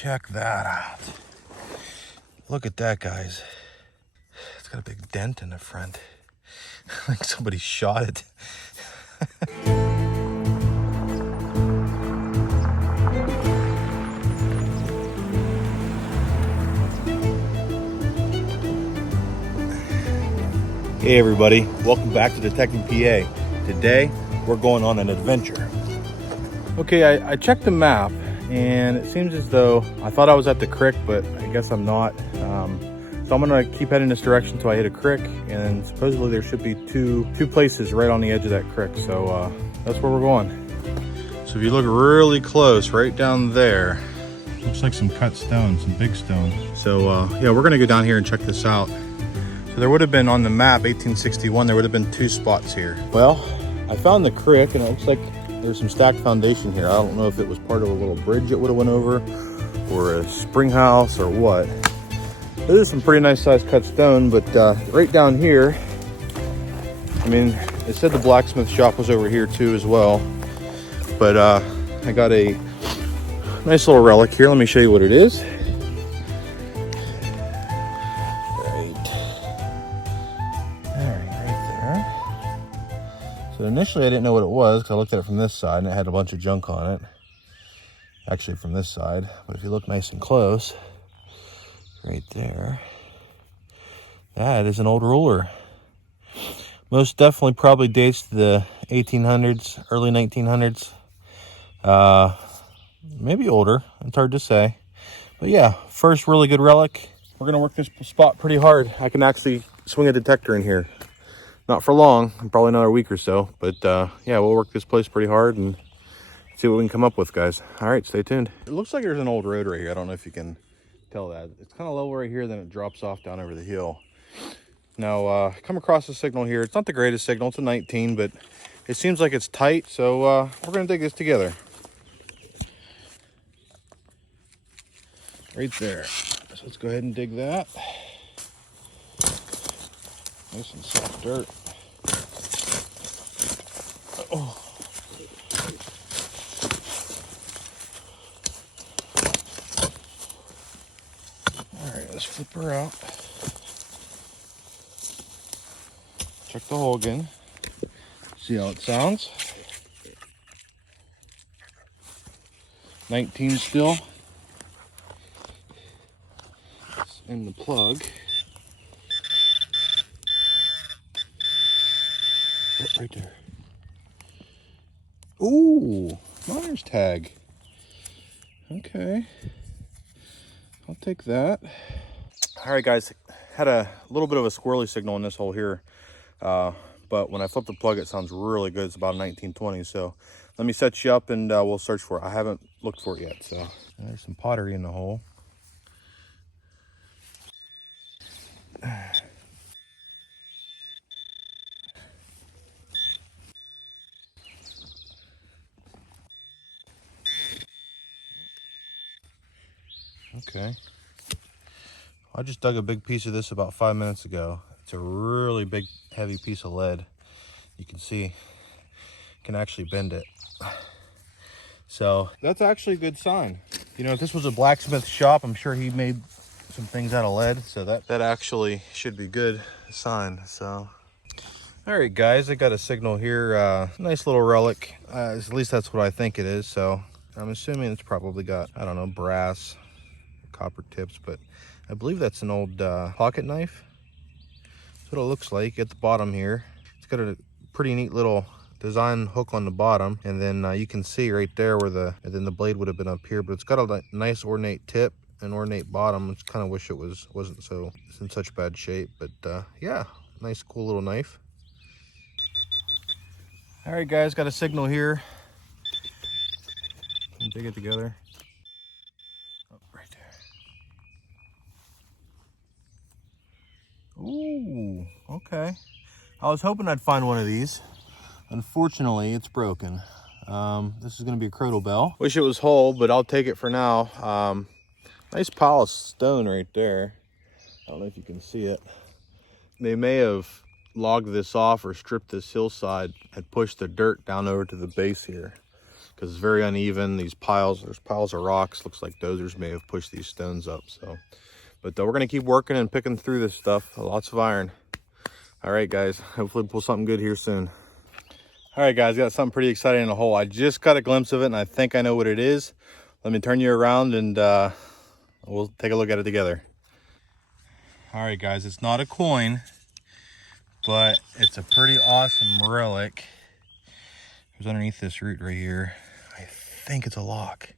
Check that out. Look at that, guys. It's got a big dent in the front. Like somebody shot it. Hey everybody, welcome back to Detecting PA. Today, we're going on an adventure. Okay, I checked the map, and it seems as though I thought I was at the creek, but I guess I'm not. So I'm gonna keep heading this direction until I hit a creek, and supposedly there should be two places right on the edge of that creek. So that's where we're going. So if you look really close, right down there, looks like some cut stone, some big stone. So yeah, we're gonna go down here and check this out. So there would have been on the map, 1861, there would have been 2 spots here. Well, I found the creek, and it looks like there's some stacked foundation here. I don't know if it was part of a little bridge it would have went over, or a spring house, or what. There's some pretty nice sized cut stone, but right down here, I mean, it said the blacksmith shop was over here too as well. But I got a nice little relic here. Let me show you what it is. So initially I didn't know what it was because I looked at it from this side and it had a bunch of junk on it. Actually from this side, but if you look nice and close, right there, that is an old ruler. Most definitely probably dates to the 1800s, early 1900s. Maybe older, it's hard to say. But yeah, first really good relic. We're gonna work this spot pretty hard. I can actually swing a detector in here. Not for long, probably another week or so, but yeah, we'll work this place pretty hard and see what we can come up with, guys. All right, stay tuned. It looks like there's an old road right here. I don't know if you can tell that. It's kind of low right here, then it drops off down over the hill. Now, come across a signal here. It's not the greatest signal, it's a 19, but it seems like it's tight, so we're gonna dig this together. Right there. So let's go ahead and dig that. Nice and soft dirt. Oh. All right, let's flip her out. Check the hole again. See how it sounds. 19 still. It's in the plug. Oh, right there. Ooh, miner's tag. Okay, I'll take that. All right, guys, had a little bit of a squirrely signal in this hole here, but when I flip the plug, it sounds really good. It's about 1920. So let me set you up and we'll search for it. I haven't looked for it yet. So there's some pottery in the hole. Okay. I just dug a big piece of this about 5 minutes ago. It's a really big, heavy piece of lead. You can see, can actually bend it. So that's actually a good sign. You know, if this was a blacksmith shop, I'm sure he made some things out of lead. So that actually should be good sign. So, all right, guys, I got a signal here. Nice little relic. At least that's what I think it is. So I'm assuming it's probably got, I don't know, brass, copper tips, but I believe that's an old pocket knife. That's what it looks like at the bottom here. It's got a pretty neat little design hook on the bottom, and then you can see right there where the blade would have been up here, but it's got a nice ornate tip and ornate bottom. I just kind of wish it wasn't so in such bad shape, but yeah, nice cool little knife. All right, guys, got a signal here. Dig it together. Oh, right there. Ooh, okay. I was hoping I'd find one of these. Unfortunately, it's broken. This is gonna be a Cradle bell. Wish it was whole, but I'll take it for now. Nice pile of stone right there. I don't know if you can see it. They may have logged this off or stripped this hillside and pushed the dirt down over to the base here. because it's very uneven. These piles, there's piles of rocks. Looks like dozers may have pushed these stones up. So, but we're gonna keep working and picking through this stuff. Lots of iron. All right, guys. Hopefully pull something good here soon. All right, guys. Got something pretty exciting in the hole. I just got a glimpse of it, and I think I know what it is. Let me turn you around, and we'll take a look at it together. All right, guys. It's not a coin, but it's a pretty awesome relic. It was underneath this root right here. I think it's a lock.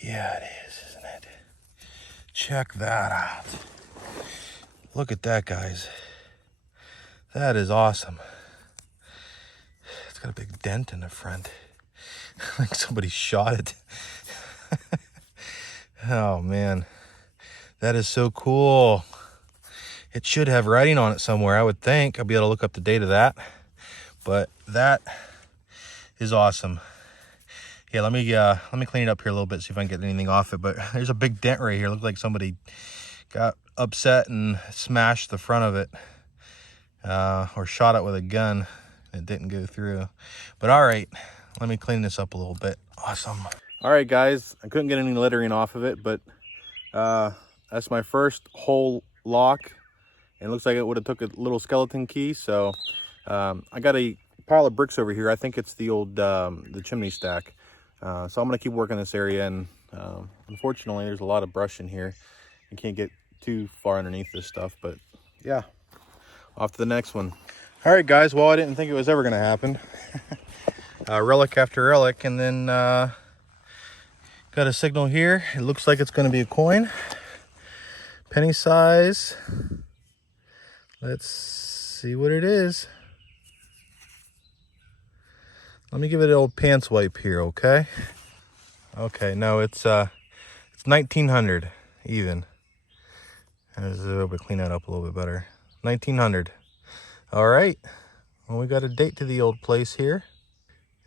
Yeah, it is, isn't it? Check that out. Look at that, guys. That is awesome. It's got a big dent in the front. Like somebody shot it. Oh, man. That is so cool. It should have writing on it somewhere, I would think. I'll be able to look up the date of that. But that is awesome. Yeah, let me clean it up here a little bit, see if I can get anything off it. But there's a big dent right here. It looks like somebody got upset and smashed the front of it, or shot it with a gun. It didn't go through. But all right, let me clean this up a little bit. Awesome. All right, guys, I couldn't get any lettering off of it, but that's my first whole lock. And it looks like it would have took a little skeleton key. So I got a pile of bricks over here. I think it's the old the chimney stack. So I'm gonna keep working this area, and unfortunately there's a lot of brush in here. You can't get too far underneath this stuff, but yeah, off to the next one. All right, guys, well, I didn't think it was ever gonna happen. Relic after relic, and then got a signal here. It looks like it's gonna be a coin, penny size. Let's see what it is. Let me give it an old pants wipe here, okay? Okay, no, it's 1900 even. Let's clean that up a little bit better. 1900. All right. Well, we got a date to the old place here.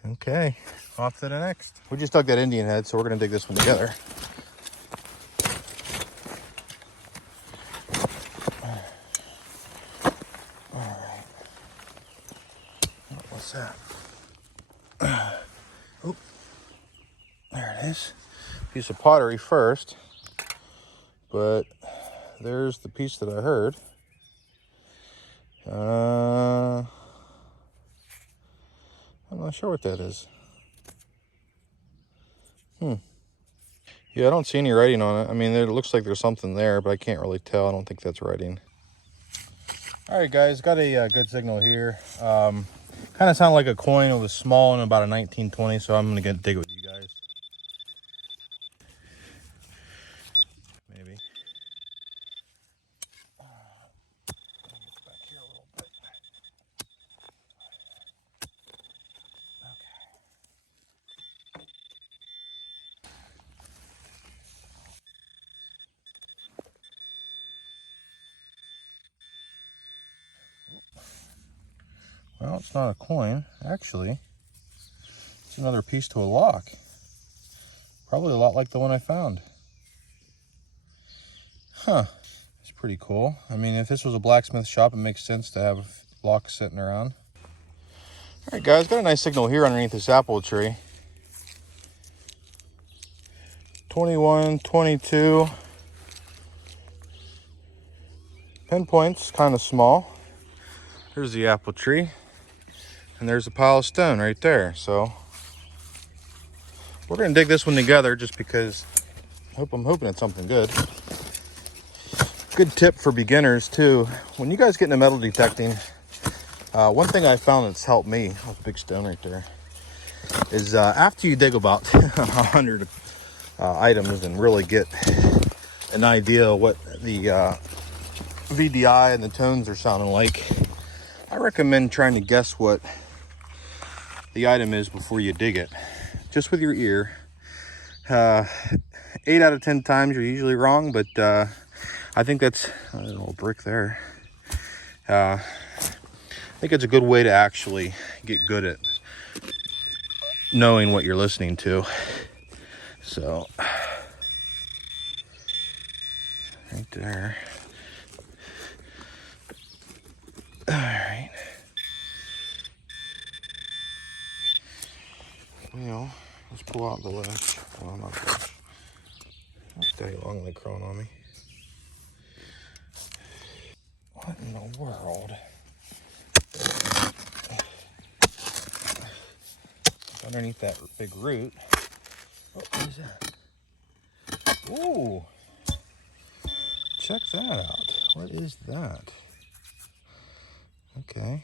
Okay, off to the next. We just dug that Indian head, so we're gonna dig this one together. All right. What's that? Oh, there it is. Piece of pottery first, but there's the piece that I heard. I'm not sure what that is. Yeah, I don't see any writing on it. I mean, it looks like there's something there, but I can't really tell. I don't think that's writing. All right, guys, got a good signal here. Kind of sounded like a coin. It was small and about a 1920, so I'm gonna dig it with you guys. Maybe. Back here a little bit. Well, it's not a coin, actually. It's another piece to a lock. Probably a lot like the one I found. Huh. It's pretty cool. I mean, if this was a blacksmith shop, it makes sense to have locks sitting around. All right, guys, got a nice signal here underneath this apple tree. 21, 22. Pinpoint's kind of small. Here's the apple tree. And there's a pile of stone right there. So we're gonna dig this one together just because I'm hoping it's something good. Good tip for beginners too. When you guys get into metal detecting, one thing I found that's helped me, oh, big stone right there, is after you dig about 100 items and really get an idea of what the VDI and the tones are sounding like, I recommend trying to guess what the item is before you dig it, just with your ear. 8 out of 10 times you're usually wrong, but I think that's a little brick there. I think it's a good way to actually get good at knowing what you're listening to. So, right there. All right. Well, let's pull out the lash. Well, not the lash. That's daddy long leg crawling on me. What in the world? Underneath that big root. Oh, what is that? Ooh! Check that out. What is that? Okay.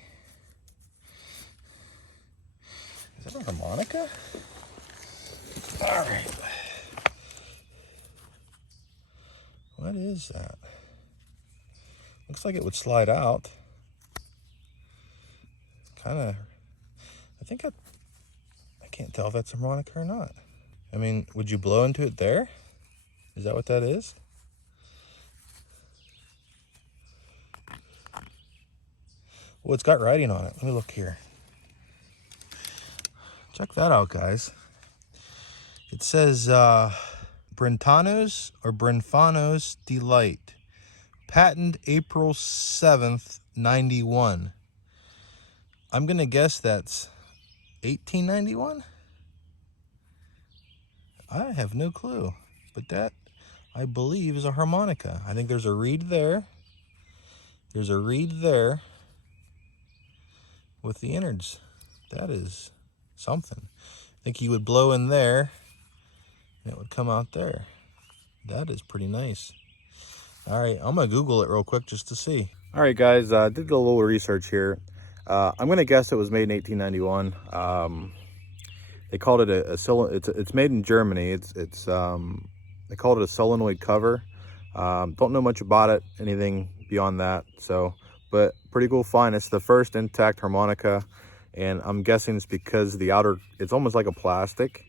Is that a harmonica? All right. What is that? Looks like it would slide out. Kind of. I can't tell if that's a harmonica or not. I mean, would you blow into it there? Is that what that is? Well, it's got writing on it. Let me look here. Check that out, guys. It says Brentano's or Brenfano's Delight. Patent April 7th, 91. I'm going to guess that's 1891? I have no clue. But that, I believe, is a harmonica. I think there's a reed there. There's a reed there with the innards. That is something. I think you would blow in there and it would come out there. That is pretty nice. All right, I'm gonna Google it real quick just to see. All right, guys, did a little research here. I'm gonna guess it was made in 1891. They called it it's made in Germany. They called it a solenoid cover. Don't know much about it, anything beyond that. So, but pretty cool find. It's the first intact harmonica, and I'm guessing it's because it's almost like a plastic.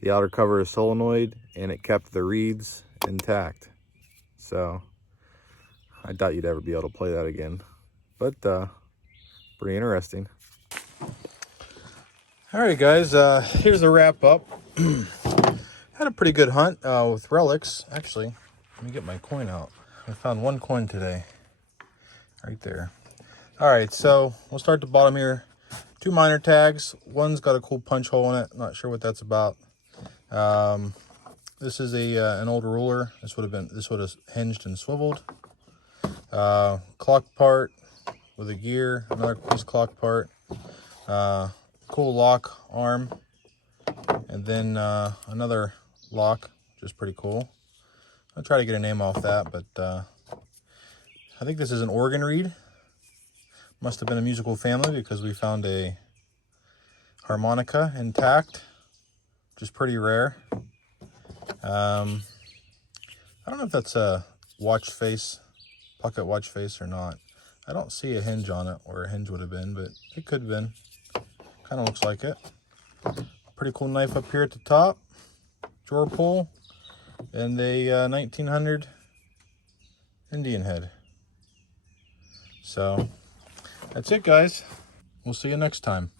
The outer cover is solenoid, and it kept the reeds intact. So I doubt you'd ever be able to play that again, but pretty interesting. All right, guys, here's the wrap up. Had a pretty good hunt with relics. Actually, let me get my coin out. I found one coin today, right there. All right, so we'll start at the bottom here. 2 minor tags. One's got a cool punch hole in it. Not sure what that's about. This is an old ruler. This would have hinged and swiveled. Clock part with a gear. Another piece of clock part. Cool lock arm, and then another lock, which is pretty cool. I'll try to get a name off that, but I think this is an organ reed. Must have been a musical family because we found a harmonica intact, which is pretty rare. I don't know if that's a watch face, pocket watch face or not. I don't see a hinge on it, or a hinge would have been, but it could have been. Kind of looks like it. Pretty cool knife up here at the top. Drawer pull. And a 1900 Indian head. So, that's it, guys. We'll see you next time.